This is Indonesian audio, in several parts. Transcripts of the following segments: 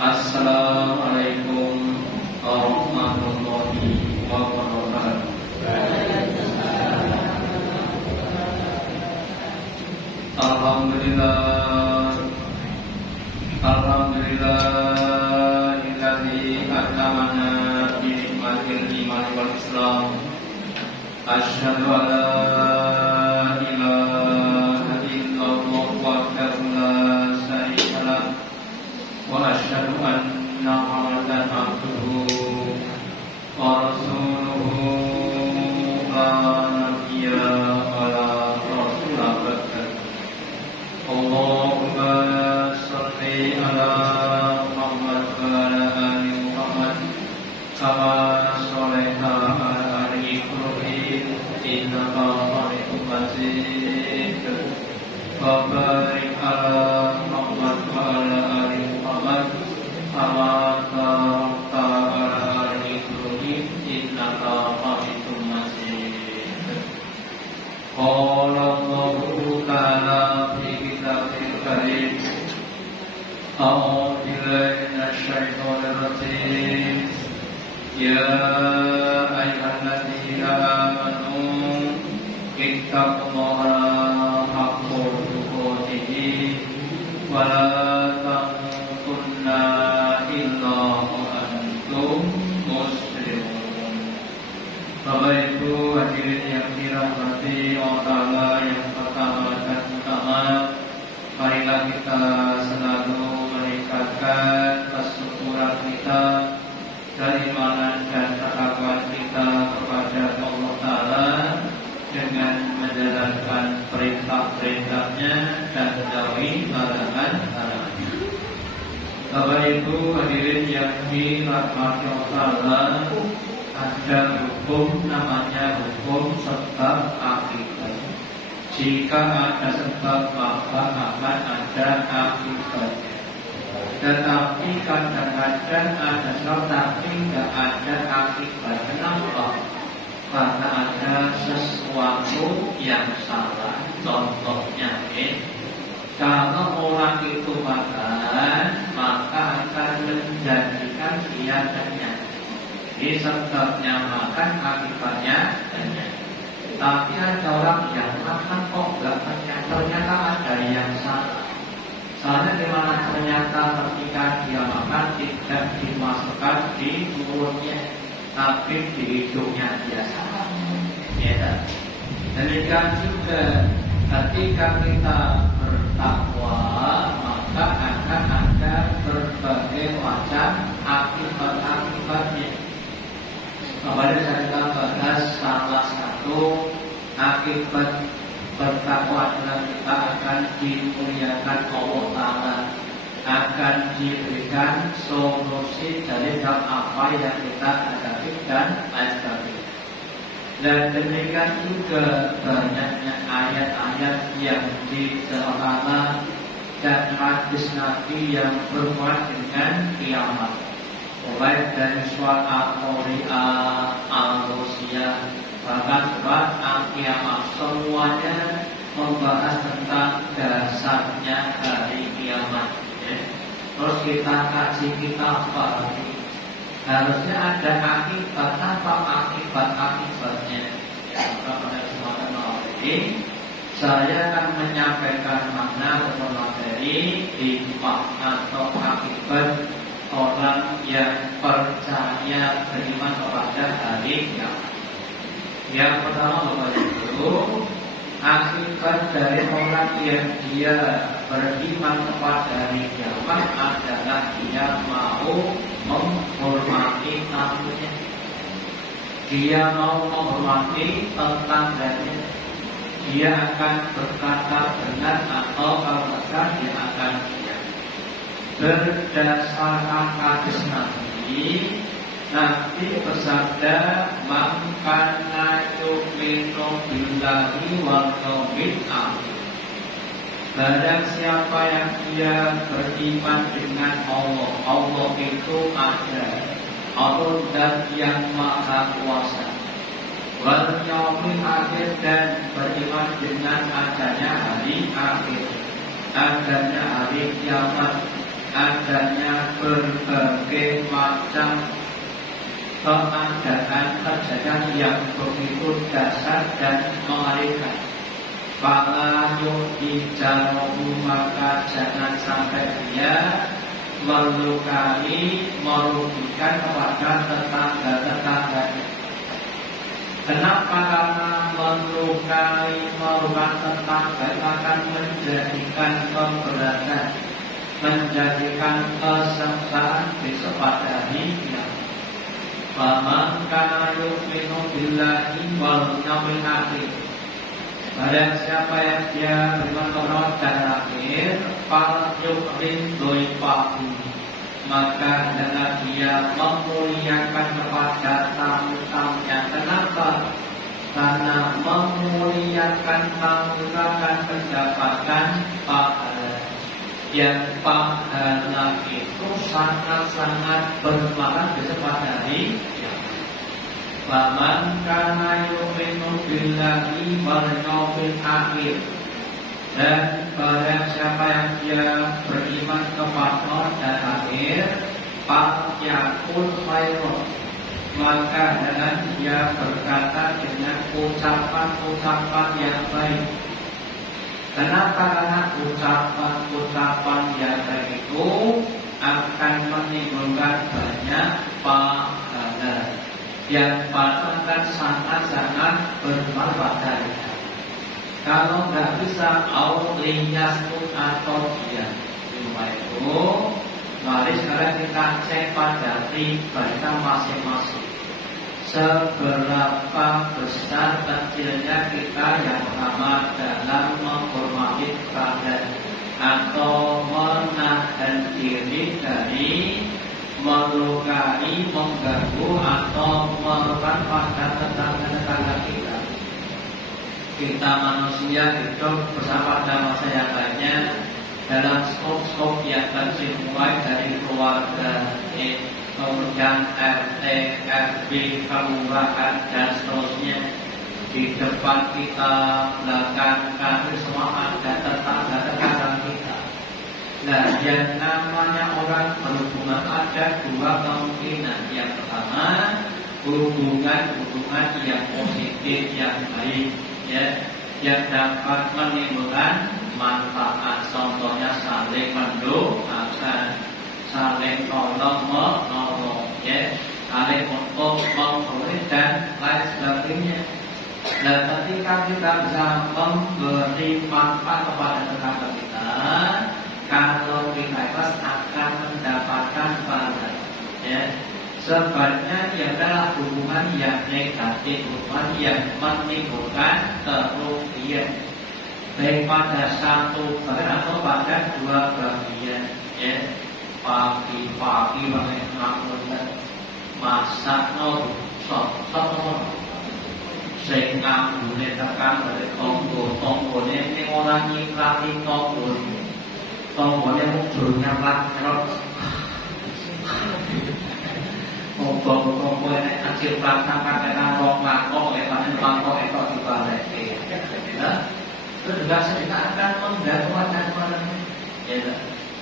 Assalamualaikum warahmatullahi wabarakatuh. Alhamdulillahilladzi akramana bi nikmatil iman wal Islam. Asyhadu an la ilaha illallah wahdahu la syarika lah wa asyhadu anna Muhammadan abduhu wa rasuluhu la nabiyya wa la rasula ba'da. Allahumma shalli ala Muhammad wa ala ali Muhammad kama shallaita ala ali Ibrahim innaka Hamidum Majid. Wa barik ala Muhammad wa ala ali Muhammad kama barakta ala ali Ibrahim innaka Hamidum Majid. Qala Allahu ta'ala fi kitabil karim. A'udzu billahi minasy syaithanir rajim. Ya ayyuhalladzina amanu ittaqullaha haqqa tuqatih wa la tamutunna illa wa antum muslimun. Bapak Ibu hadirin yang dirahmati Allah Ta'ala, yang pertama dan utama, marilah kita selalu meningkatkan kesyukuran kita, keimanan dan ketakwaan kita kepada Allah Ta'ala dengan menjalankan perintah-perintahnya dan menjauhi larangan-larangannya. Bapak Ibu hadirin yang dirahmati Allah Ta'ala, ada hukum namanya hukum sebab akibat. Jika ada sebab maka akan ada akibatnya. Tetapi kadang-kadang ada sebab tapi tidak ada akibat. Kenapa? Karena ada sesuatu yang salah. Contohnya, kalau orang itu makan, maka akan menjadikan dia kenyang. Ini sebabnya makan, akibatnya kenyang. Tapi ada orang yang makan kok enggak kenyang. Ternyata ada yang salah. Soalnya dimana ternyata ketika dia makan tidak dimasukkan di mulutnya, tapi di hidungnya dia salah. Ya, demikian juga ketika kita bertakwa, maka akan ada berbagai macam akibat-akibatnya. Kemarin saya bahas salah satu akibat bertakwa adalah kita akan dimuliakan Allah Ta'ala, akan diberikan solusi dari hal apa yang kita hadapi dan lain sebagainya. Dan demikian juga banyaknya ayat-ayat yang diceritakan dan hadis Nabi yang berhubungan dengan kiamat. Mulai dari surat Al-Qari'ah, Al-Rusiyah, bahkan surat Al-Qiyamah, semuanya membahas tentang dasarnya hari kiamat. Terus kita kaji, kita pahami, harusnya ada akibat. Apa akibatnya? Maka pada kesempatan malam ini saya akan menyampaikan makna atau materi hikmah atau akibat orang yang percaya beriman kepada hari kiamat. Yang pertama Bapak Ibu, akibat dari orang yang dia beriman kepada hari kiamat adalah dia mau menghormati tamunya. Dia mau menghormati tetangganya. Dia akan berkata benar atau kalau tidak dia akan diam. Berdasarkan hadis Nabi bersabda, "Man kana yu'minu billahi wal yawmil akhir." Barang siapa yang dia beriman dengan Allah, Allah itu ada, Allah dan yang maha kuasa. Wal yawmil akhir, dan beriman dengan adanya hari akhir, adanya hari kiamat. adanya berbagai macam keadaan kejadian yang begitu dasar dan mengerikan. Fala yu'tijarohu, maka jangan sampai dia melukai, merugikan kepada tetangga-tetangganya. Kenapa? Karena melukai, merugikan tetangga akan menjadikan keberatan, menjadikan kesengsaraan besok pada hari kiamat. Faman kana yu'minu billahi wal yawmil akhir, barang siapa yang dia beriman kepada dan akhir, fal yukrim doifahu, maka hendaklah dia memuliakan kepada tamu-tamunya. Kenapa? Karena memuliakan tamu akan mendapatkan pahala, yang pahala itu sangat-sangat bermanfaat besok pada hari kiamat. Faman kana yu'minu billahi wal yawmil akhir, dan barang siapa yang dia beriman kepada dan akhir, falyakul khairan, maka dengan dia berkata dengan ucapan-ucapan yang baik. Kenapa? Karena ucapan-ucapan yang baik itu akan menimbulkan banyak pahala, yang akan sangat-sangat bermanfaat dari kita. Kalau nggak bisa auliyasmu atau dia rumah itu, mari sekarang kita cek pada pribadi kita masing-masing. Seberapa besar kecilnya kita yang pertama dalam menghormati tetangga atau menahan diri dari melukai, mengganggu atau merugikan pada tetangga-tetangga kita. Kita manusia hidup bersama dalam masa yang lainnya dalam skop-skop yang kecil, mulai dari keluarga, kemudian RT, RW, kelurahan dan seterusnya. Di depan kita, belakang kami semua ada tetangga-tetangga kita. Nah, yang namanya orang berhubungan ada dua kemungkinan. Yang pertama, hubungan yang positif, yang baik, ya, yang dapat menimbulkan manfaat. Contohnya saling mendoakan, saling tolong menolong, ya, saling untuk memberi dan lain sebagainya. Nah, ketika kita bisa memberi manfaat kepada tetangga kita, kalau kita ikhlas akan mendapatkan pahala, ya. Sebaliknya ia adalah hubungan yang negatif, hubungan yang menimbulkan kerugian, baik pada satu bagian atau pada dua bagian, ya. Pagi-pagi pakai ngamun masak sok sing ngambune tekan dari tonggo ini orang nyiklati tonggonya muncul nyamlak terus tonggo ini kecil belakang kakek rok lakok lakok itu dibalik, itu juga sedikit akan mengganggu ya,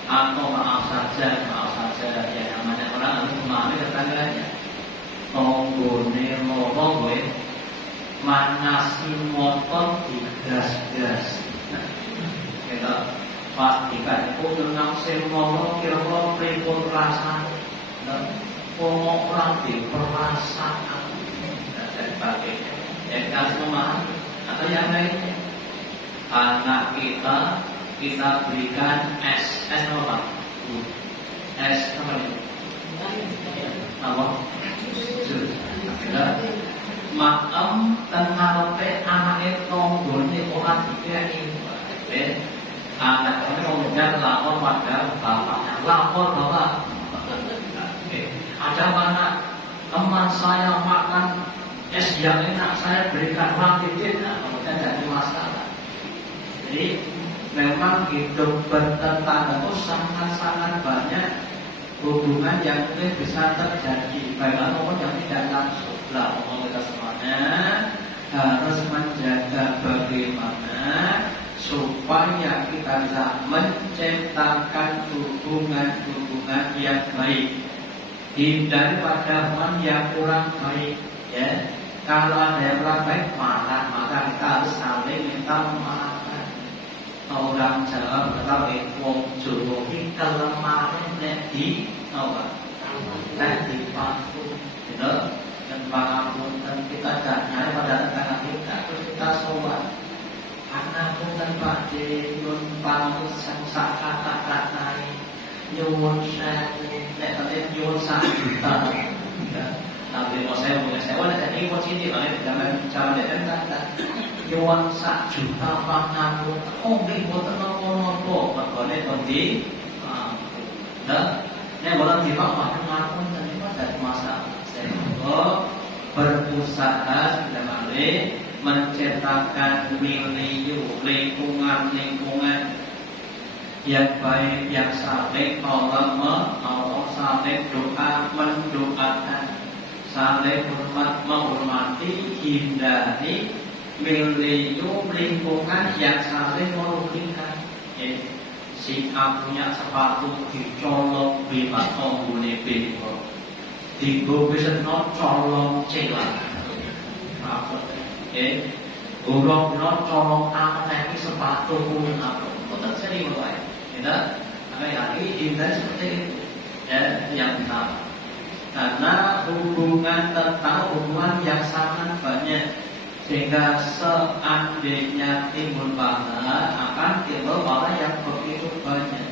atau maaf saja ya, namanya orang harus memahami tetangganya. Tonggone loro gue manasi motor digas-gas, kita pas dikasih pun nang semono kira-kira pripun rasane, orang di perasaan dan sebagainya. Yang kita memahami atau yang lainnya. Anak kita berikan es apa? Es apa ini? Apa? Jus. Maem tengarepe anake tonggone ora dikene. Anak ini kemudian lapor pada bapaknya. Lapor bapak. Ada mana teman saya makan es yang enak, saya berikan uang titip, kemudian jadi masalah. Jadi memang hidup bertetangga itu sangat-sangat banyak hubungan yang mungkin bisa terjadi, baik maupun yang tidak langsung. Lah, kita semuanya harus menjaga bagaimana supaya kita bisa menciptakan hubungan-hubungan yang baik, hindari pada hubungan yang kurang baik. Ya, kalau ada yang kurang baik marah, maka kita harus saling minta maaf. Orang Jawa berkata, wong Jawa iki kelemahan nek di apa? Nek di paku, gitu. Dan pangapunten kita jangan pada tangan kita, terus kita sowan. Pangapunten Pak Nyun pangapunten sang kata-kata nyuwun sewu, nek kate nyuwun 1 juta. Tapi mau saya punya sewa dan ini positif, makanya jangan kata nyuwun 1 juta pangapunten. Oh, nggih boten napa-napa, mergone kondi. Nah, nek boten dipak pangapunten niku dadi masalah. Saya berusaha sudah malih menciptakan milieu lingkungan yang baik, yang saling tolong saling doa mendoakan, saling hormat menghormati, hindari milieu lingkungan yang saling merugikan. Si A punya sepatu dicolong bima tonggune bengkok, digo bisa colong celang. Apa? Urung colong tangan sepatu pun apa? Betul sering mulai. Kita hari hindari seperti itu. Ya, yang pertama. Karena hubungan yang sangat banyak, sehingga seandainya timbul bala akan timbul bala yang begitu banyak.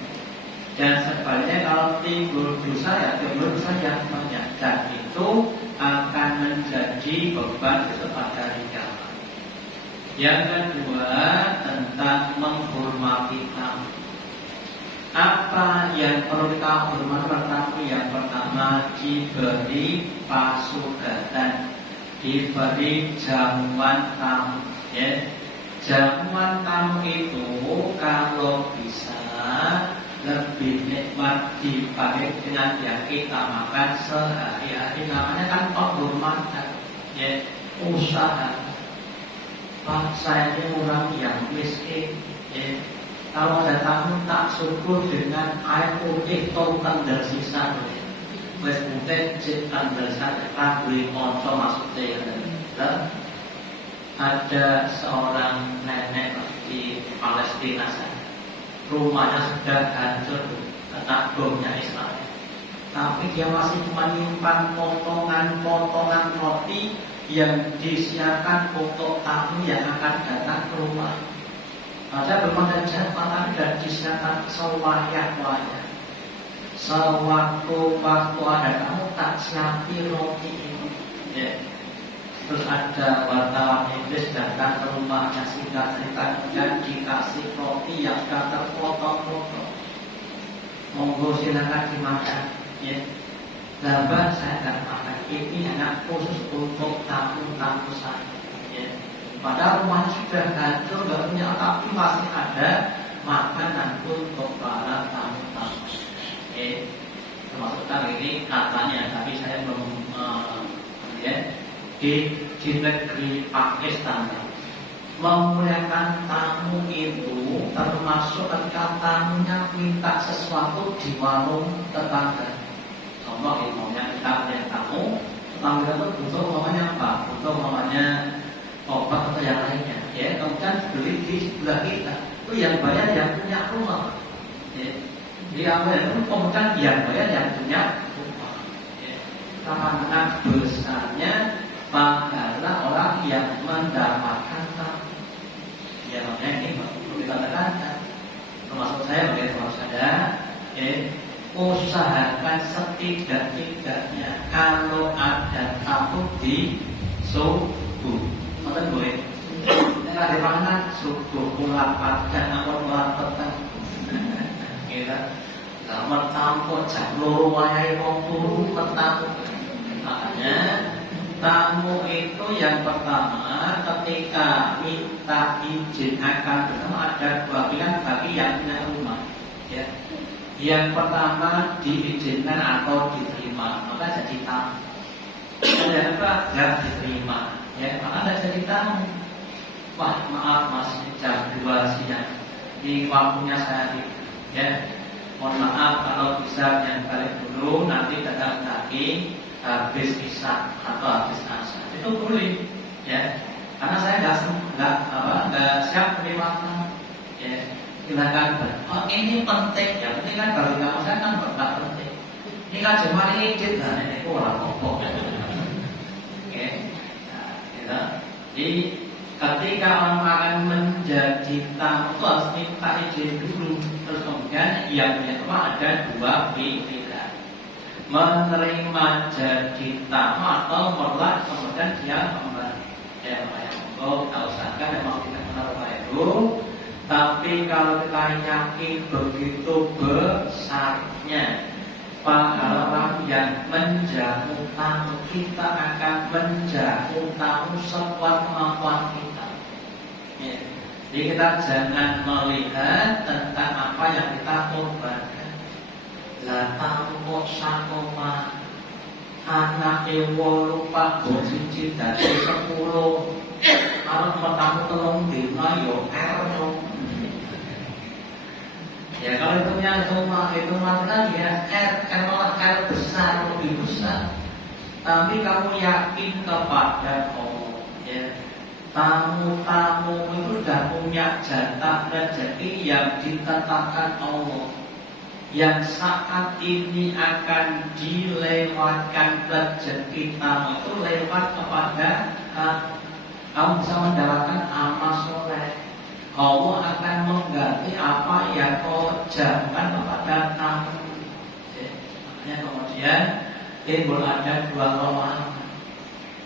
Dan sebaliknya kalau timbul dosa ya timbul dosa yang banyak, dan itu akan menjadi beban kepada kiamat. Yang kedua tentang menghormati tamu. Apa yang perlu kita hormati? Yang pertama diberi pasugatan, diberi jamuan tamu. Ya. Jamuan tamu itu kalau bisa lebih nikmat dibanding dengan yang kita makan sehari-hari. Namanya kan penghormatan, ya, usaha. Pak, saya ini orang yang miskin, ya. Kalau ada tamu tak syukur dengan air putih tongkang dan sisa, wes putih ciptaan dasar ragui konco maksudnya. Ya. Ada seorang nenek di Palestina sana. Rumahnya sudah hancur, kena bomnya Israel. Tapi dia masih menyimpan potongan-potongan roti yang disiapkan untuk tamu yang akan datang ke rumah. Ada berbagai jamaah dan disiapkan sewayah-wayah. Sewaktu-waktu ada tamu tak siapi roti ini. Ya. Terus ada wartawan Inggris datang ke rumahnya, singkat cerita dan dikasih roti yang sudah terpotong-potong. Monggo silakan dimakan. Ya. Gambar saya tidak makan. Ini hanya khusus untuk tamu-tamu saya. Ya. Padahal rumahnya sudah hancur, nggak punya, tapi masih ada makanan untuk para tamu-tamu. Ya. Termasuk ini katanya, tapi saya belum di negeri Pakistan memuliakan tamu itu termasuk ketika tamunya minta sesuatu di warung tetangga. Contoh maunya kita punya tamu, tetangga itu butuh namanya apa? Butuh namanya obat atau yang lainnya. Ya, kemudian beli di sebelah kita. Itu yang bayar yang punya rumah. Ya. Dia bayar itu kemudian yang bayar yang punya rumah. Ya. Karena besarnya pahala orang yang mendapatkan tamu. Ya, makanya ini perlu kita tekankan. Termasuk saya bagi teman saya, usahakan setidak-tidaknya kalau ada tamu di subuh, maksudnya boleh. Ini ada mana subuh mulapat dan awal mulapatan. Kita gambar tamu jam loro wayai wong turu tamu. Makanya tamu itu yang pertama ketika minta izin akan bertemu ada dua pilihan bagi yang punya rumah. Ya. Yang pertama diizinkan atau diterima, maka jadi tamu. Yang kedua tidak diterima, ya maka tidak jadi tamu. wah maaf mas jam 2 siang di waktunya saya ya, mohon maaf kalau bisa yang balik dulu, nanti datang lagi habis isya atau habis asar itu boleh ya, karena saya nggak siap menerima ya, silakan. Oh ini penting ya, penting kan bagi kamu, saya kan nggak penting, ini kan cuma licin lah, ini orang pokok ya, gitu. Jadi ketika orang akan menjadi tamu itu harus minta izin dulu. Terus kemudian yang kedua ada dua pilihan, menerima jadi tamu atau menolak kemudian dia kembali. Ya monggo kita usahakan memang tidak menaruh itu. Tapi kalau kita yakin begitu besarnya pahala yang menjamu tamu, kita akan menjamu tamu sekuat kemampuan kita. Ya. Jadi kita jangan melihat tentang apa yang kita korbankan. Lah tamu kok sakoma anak ewo pak bocin dari 10 kalau tamu telung dina yo erno. Ya kalau hitungnya semua hitungan lagi ya R besar, lebih besar. Tapi kamu yakin kepada Allah ya, tamu-tamu itu sudah punya jatah rezeki yang ditetapkan Allah, yang saat ini akan dilewatkan rezeki tamu itu lewat kepada kamu bisa mendapatkan amal soleh. Allah akan mengganti apa yang kau jangan kepada tamu. Makanya kemudian timbul ada dua golongan,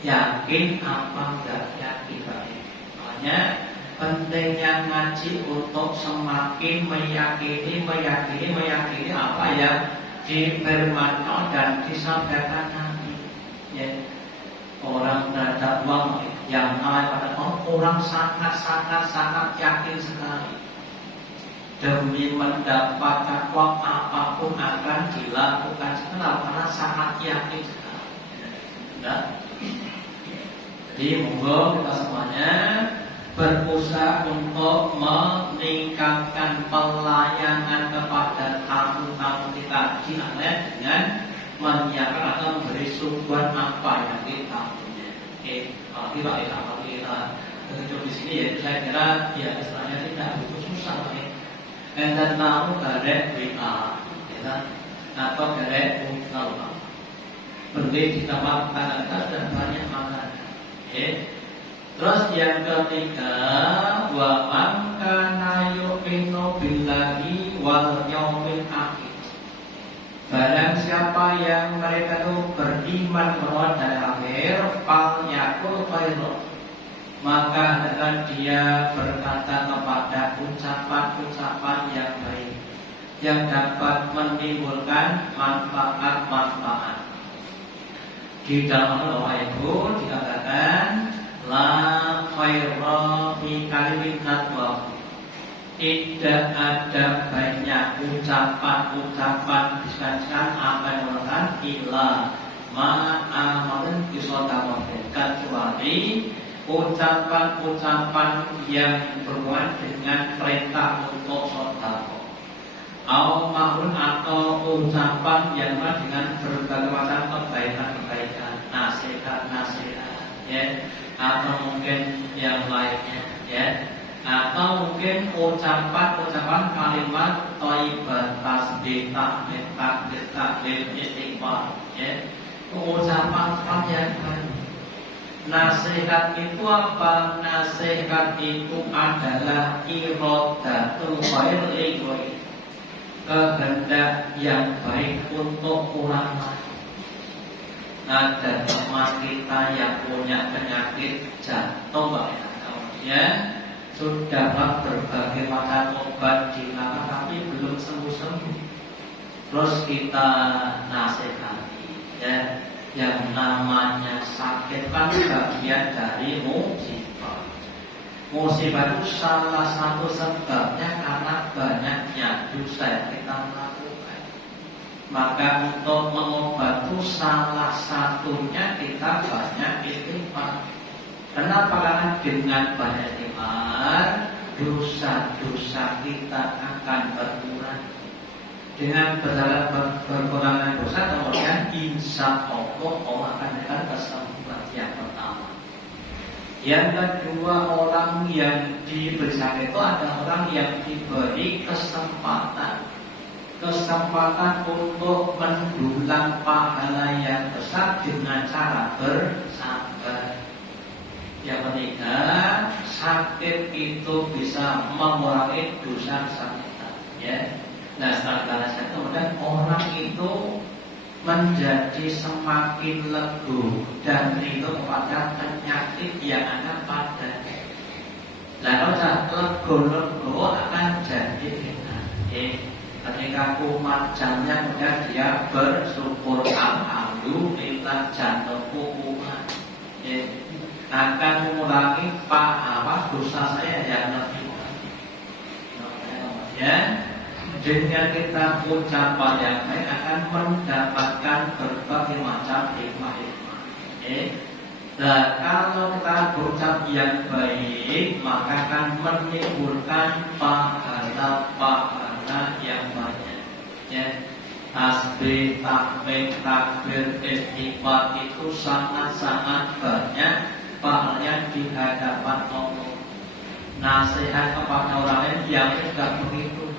yakin apa enggak yakin. Makanya pentingnya ngaji untuk semakin meyakini apa yang difirmankan dan disampaikan Nabi. Ya. Orang terhadap uang yang namanya pada orang sangat yakin sekali demi mendapatkan uang apapun akan dilakukan karena sangat yakin sekali. Jadi monggo kita semuanya berusaha untuk meningkatkan pelayanan kepada tamu-tamu kita dengan menyiapkan atau memberi suguhan apa yang kita punya. Kalau kita hidup di sini ya, saya kira ya istilahnya tidak begitu susah ya. Dan tamu garek WA, ya, atau garek ungkap. Beli di tempat tangga dan banyak makan. Ya. Terus yang ketiga, wa man kana yu'minu billahi wal yaumil akhir. Barang siapa yang mereka itu beriman bahwa dari akhir, fal yakul khairan, maka hendaklah dia berkata kepada ucapan-ucapan yang baik yang dapat menimbulkan manfaat-manfaat. Di dalam doa itu dikatakan la khaira fi kalimin nadwa, tidak ada banyak ucapan disebutkan apa yang mengatakan illa ma'amalin bisodakotin, kecuali ucapan-ucapan yang berhubungan dengan perintah untuk sodako, atau ucapan yang dengan berbagai macam kebaikan-kebaikan, nasihat-nasihat ya, atau mungkin yang lainnya ya, atau mungkin ucapan kalimat thayyibah, tasbih, takbir, istighfar ya, ucapan yang baik. Nasihat itu apa? Nasihat itu adalah iradatul khair li ghairi, kehendak yang baik untuk orang lain. Ada teman kita yang punya penyakit jantung, kemudian sudah berbagai macam obat digunakan tapi belum sembuh-sembuh. Terus kita nasihati ya, yang namanya sakit kan bagian dari musibah. Musibah itu salah satu sebabnya karena banyaknya dosa yang kita lakukan. Maka untuk mengobati salah satunya kita banyak istighfar. Kenapa? Karena dengan banyak istighfar beristighfar, dosa-dosa kita akan berkurang. Dengan berkurangan dosa, kemudian insya Allah Allah akan berikan kesembuhan yang pertama. Yang kedua, orang yang diberi sakit itu ada orang yang diberi kesempatan untuk mendulang pahala yang besar dengan cara bersabar. Yang ketiga, sakit itu bisa mengurangi dosa kita. Ya. Nah, setelah kita kemudian orang itu menjadi semakin legowo dan rindu kepada penyakit yang ada padanya. Lalu legowo akan jadi enak. Ketika kumat jamnya kemudian dia bersyukur, alhamdulillah jantungku kumat. Akan mengurangi dosa saya yang lebih ya. Dengan kita ucapan yang baik akan mendapatkan berbagai macam hikmah-hikmah. Nah, kalau kita berucap yang baik, maka akan menimbulkan pahala yang banyak. Tasbih, tahmid, takbir, istighfar itu sangat-sangat banyak pahalanya di hadapan Allah. Nasihat kepada orang lain yang tidak begitu.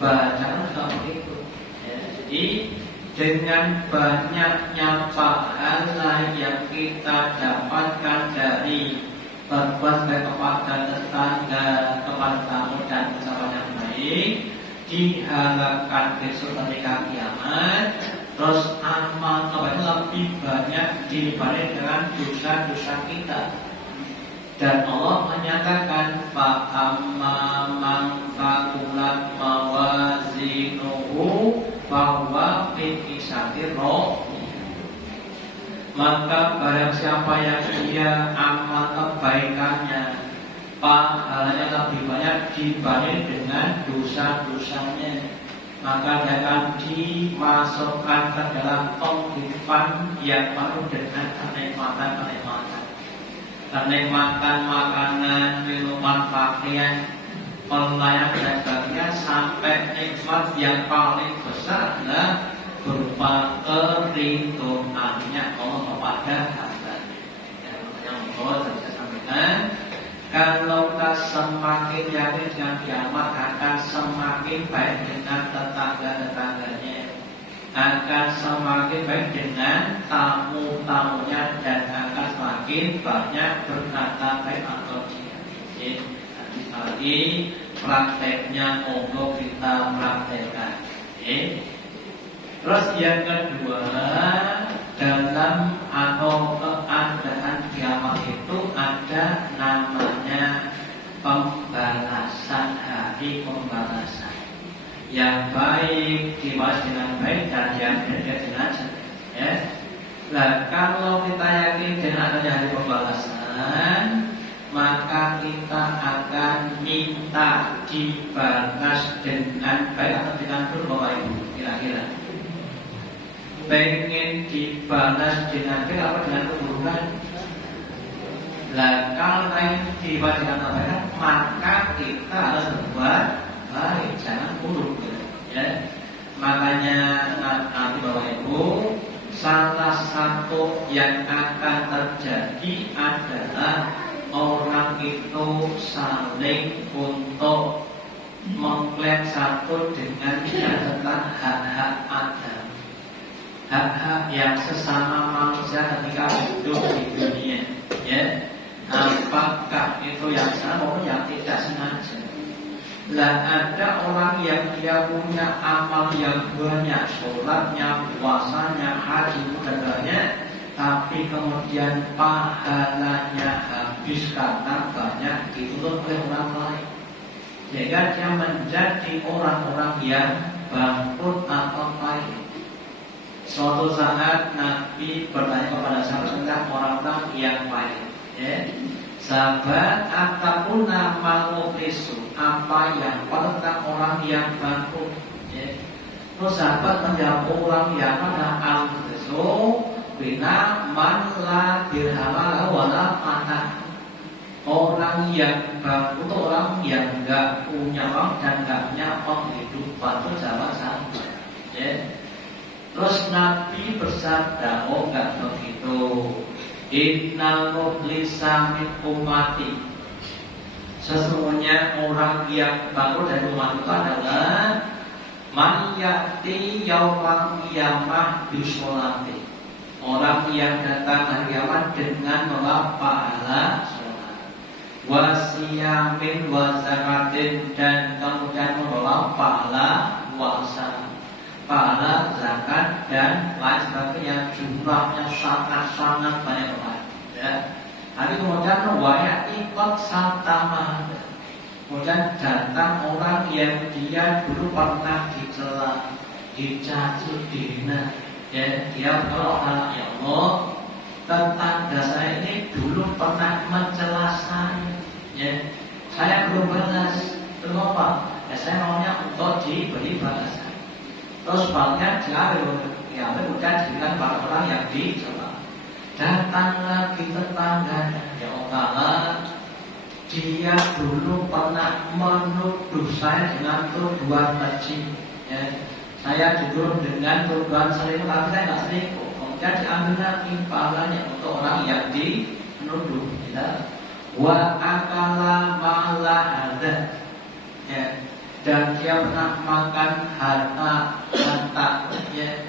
Bacaan juga begitu. Jadi dengan banyaknya pahala yang kita dapatkan dari berbuat baik kepada tetangga, kepada tamu dan ucapan yang baik, diharapkan besok ketika kiamat, terus amal kebaikan lebih banyak dibanding dengan dosa-dosa kita. Dan Allah menyatakan fa'amma man thaqulat mawazinuhu fahuwa fi isyatir radiyah. Maka barang siapa yang dia amal kebaikannya pahalanya lebih banyak dibanding dengan dosa-dosanya, maka dia akan dimasukkan ke dalam kehidupan yang penuh dengan kenikmatan makanan, minuman, pakaian, pelayanan dan sebagainya, sampai nikmat yang paling besar adalah berupa kerinduannya Allah kepada hambanya. Yang Allah bisa sampaikan, kalau kita semakin yakin dengan kiamat, akan semakin baik dengan tetangga-tetangganya, akan semakin baik dengan tamu-tamunya, dan akan semakin banyak berkata baik atau dia. Nanti lagi prakteknya monggo kita praktekkan. Terus yang kedua, dalam atau keadaan kiamat itu ada namanya pembalasan, hari pembalasan. Yang baik dibalas dengan baik dan yang tidak dengan jelek. Nah, kalau kita yakin dengan adanya hari pembalasan, maka kita akan minta dibalas dengan baik atau dengan buruk, Bapak Ibu? Kira-kira pengen dibalas dengan baik apa dengan keburukan? Nah, kalau ingin dibalas dengan baik, maka kita harus berbuat baik, jangan buruk, ya. Makanya nanti Bapak Ibu, salah satu yang akan terjadi adalah orang itu saling untuk mengklaim satu dengan tentang hak-hak Adam, hak-hak yang sesama manusia ketika hidup di dunia. Ya, apakah itu yang salah maupun yang tidak sengaja? Lah, ada orang yang dia punya amal yang banyak, sholatnya, puasanya, haji, dan sebagainya, tapi kemudian pahalanya habis karena banyak dituntut oleh orang lain, sehingga dia menjadi orang-orang yang bangkrut atau pahit. Suatu saat Nabi bertanya kepada sahabat tentang orang-orang yang pahit. Sahabat, apapuna maluflisu, apa yang tentang orang yang bangkrut? Terus sahabat menjawab, orang yang pada al-muflisu bina man la dirhama wala mata. Orang yang bangkrut itu orang yang nggak punya uang dan nggak punya penghidupan, itu jawab sama. Ya. Terus Nabi bersabda, oh nggak begitu. Innal muflisa min ummati. Sesungguhnya orang yang bangkrut dari umat itu adalah man ya'ti yaumal qiyamah bisolati. Orang yang datang hari kiamat dengan membawa pahala wasiyamin wazakatin dan kemudian membawa pahala puasa, pahala zakat dan lain sebagainya, jumlahnya sangat-sangat banyak banget. Ya. Tapi kemudian wayat ikut satama. Kemudian datang orang yang dia dulu pernah dicela, dicaci, dihina. Ya, dia berdoa, ya Allah, tetangga saya ini dulu pernah mencela saya. Ya, saya belum balas. Kenapa? Ya, saya maunya untuk diberi balasan. Terus baliknya diambil, ya, kemudian dengan para orang yang dicela. Datang lagi tetangganya, ya Allah, dia dulu pernah menuduh saya dengan tuduhan keji. Ya, saya dituduh dengan tuduhan selingkuh, tapi saya nggak selingkuh. Kemudian diambil lagi pahalanya untuk orang yang dinuduh. Ya. Wa akala mala ada, ya, dan dia pernah makan harta. Ya.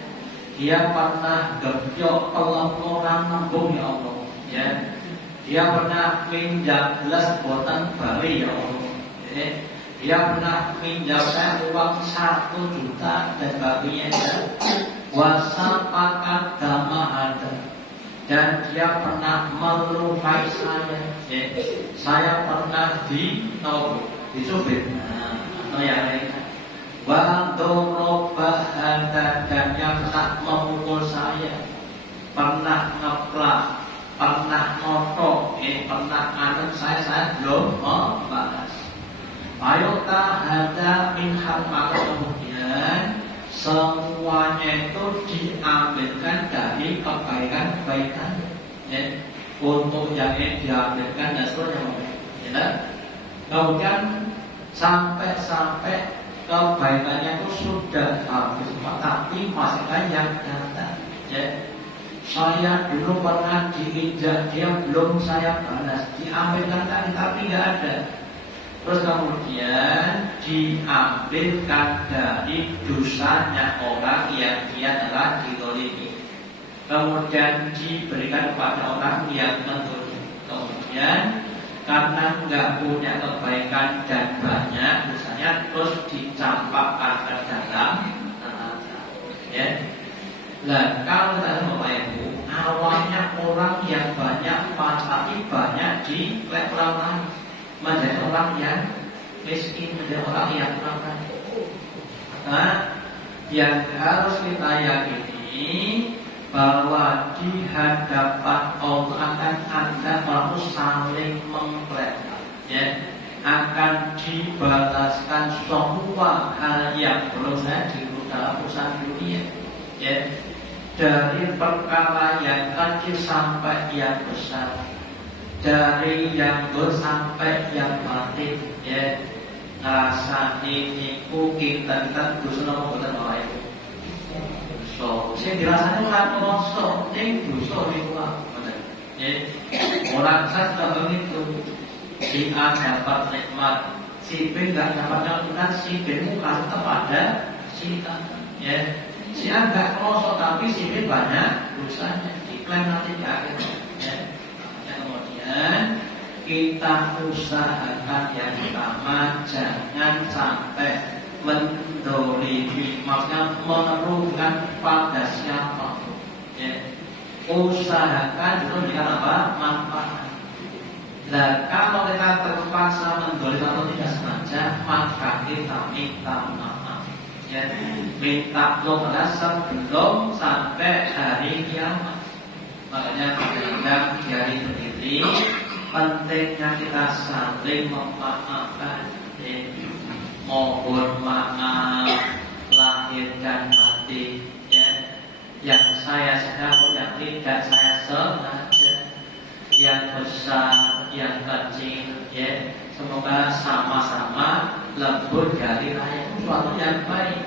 Dia pernah gebyok orang nembung, ya Allah. Ya. Dia pernah minjam gelas botan bali, ya Allah. Ya. Dia pernah minjam saya uang 1 juta dan sebagainya. Ya. Wasapakat dama ada, dan dia pernah melukai saya. Ya. Saya pernah dicubit, atau yang lainnya. Wadoroba ada, dan yang pernah memukul saya, pernah ngeplak, pernah notok, pernah nganen saya belum membalas. Ayo tahada minhal, maka kemudian semuanya itu diambilkan dari kebaikan-kebaikan. Ya. Untuk yang ini diambilkan dan seterusnya. Ya. Kemudian sampai kebaikannya itu sudah habis, tapi masih banyak datang. Ya. Saya dulu pernah diinjak, dia belum saya balas, diambilkan tadi tapi nggak ada. Terus kemudian diambilkan dari dosanya orang yang dia telah dizalimi, kemudian diberikan kepada orang yang menzalimi. Kemudian karena nggak punya kebaikan dan banyak dosanya, terus dicampakkan ke dalam neraka. Ya. Nah, kalau kita Bapak Ibu, awalnya orang yang banyak tapi banyak di orang lain, menjadi orang yang miskin, menjadi orang yang kurang. Nah, yang harus kita yakini bahwa di hadapan Allah akan ada manusia saling mengklaim, ya, akan dibalaskan semua hal yang belum jadi dalam urusan dunia, ya, dari perkara yang kecil sampai yang besar, dari yang gur sampai yang mati. Ya, ngerasa ini kita dosa nomor buatan orang itu. So, saya dirasanya orang merosot, ini dosa itu lah. Ya, orang saya sudah begitu. Si A dapat nikmat, si B nggak dapat nikmat, si B muka kepada si A. Ya, si A nggak merosot tapi si B banyak dosanya, diklaim nanti di akhir. Ya. Kemudian kita usahakan yang pertama, jangan sampai mendolimi, maksudnya merugikan pada siapapun. Ya. Usahakan itu dengan apa? Manfaat. Nah, kalau kita terpaksa mendolimi atau tidak sengaja, maka kita minta maaf. Ya. Minta maaf sebelum sampai hari kiamat. Makanya kadang di hari berdiri pentingnya kita saling memaafkan, mohon maaf lahir dan batin, ya. Yang saya sengaja, yang tidak saya sengaja, yang besar, yang kecil, ya. Semoga sama-sama lembut dari raya itu suatu yang baik.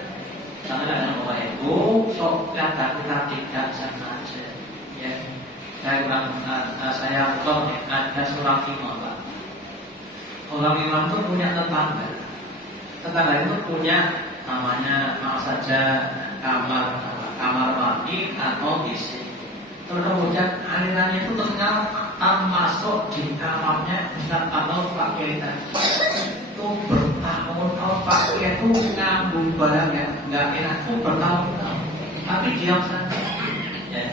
Karena Bapak Ibu, sok kata kita tidak sengaja, ya. Saya ulang ya, ada seorang imam, Pak. Orang imam itu punya tetangga. Tetangga itu punya namanya apa saja kamar mandi atau WC. Terus kemudian alirannya itu ternyata masuk di kamarnya Ustaz atau Pak Kiai itu bertahun-tahun. Pak Kiai itu ngambung barang ya, nggak enak itu bertahun-tahun. Tapi diam saja. Ya.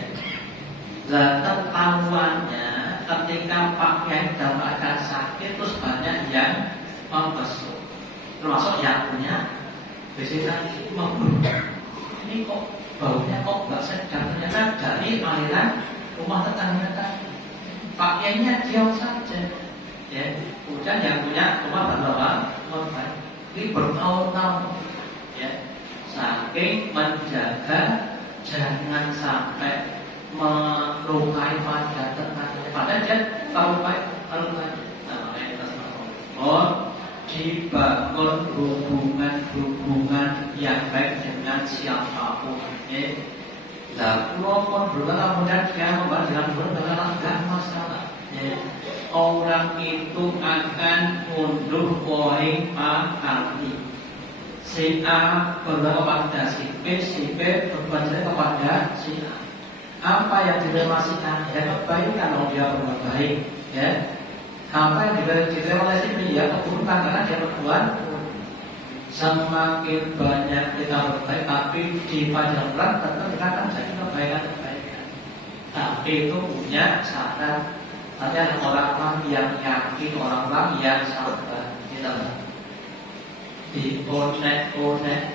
Dan ketahuannya ketika Pak Kiai dalam keadaan sakit terus banyak yang membesuk, termasuk yang punya WC tadi memburu. Ini kok baunya kok nggak sedap, ternyata dari aliran rumah tetangga tadi. Pak Kiainya diam saja, ya. Kemudian yang punya rumah berapa? Korban. Ini bertahun-tahun, ya. Saking menjaga jangan sampai melukai pada tetangganya. Padahal dia melukai. Namanya kita semua. Dibangun hubungan yang baik dengan siapapun. Nah, walaupun berkata kemudian dia membahas dengan berkata tidak masalah. Orang itu akan unduh poin pakali. Si A berkata kepada si B berkata kepada si A. Apa yang diterima si A? Ya kebaikan kalau dia berbuat baik, ya. Apa yang diterima oleh si B? Ya keburukan karena dia berbuat. Semakin banyak kita berbaik, tapi di panjang bulan tetap kita akan jadi kebaikan. Tapi itu punya syarat. Nanti ada orang-orang yang yakin, orang-orang yang sabar. Kita di onek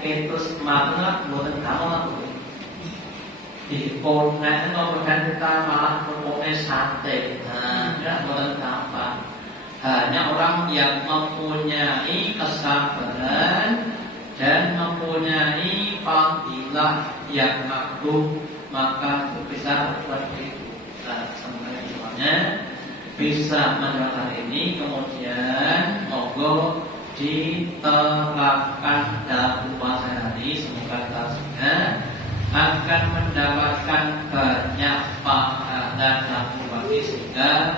terus makna bukan kamu lah. Di onek kemudian kita malah berpones santai. Nah, tidak bukan gampang. Hanya orang yang mempunyai kesabaran dan mempunyai fadilah yang agung maka bisa berbuat itu. Nah, semuanya bisa menjelaskan ini, kemudian monggo diterapkan dalam rumah sehari. Semoga kita semua akan mendapatkan banyak pahala dalam rumah ini sehingga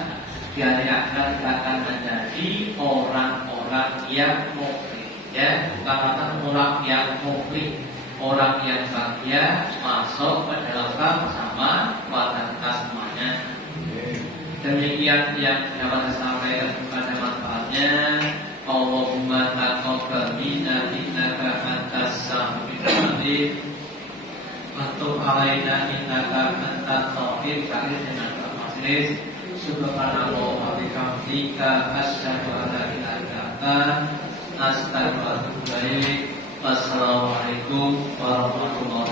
dari akan kita akan menjadi orang-orang yang mukmin, ya, bukan orang yang mukmin, orang yang bahagia masuk ke dalam bersama keluarga kita semuanya. Demikian yang dapat saya sampaikan kepada manfaatnya. Allahumma taqabbal minna innaka antas samiul alim wa tub alaina innaka antat tawwabur rahim. Subhanallah wa bihamdika asyhadu an la ilaha illa anta astaghfiruka wa atubu ilaik. Wassalamualaikum warahmatullahi wabarakatuh.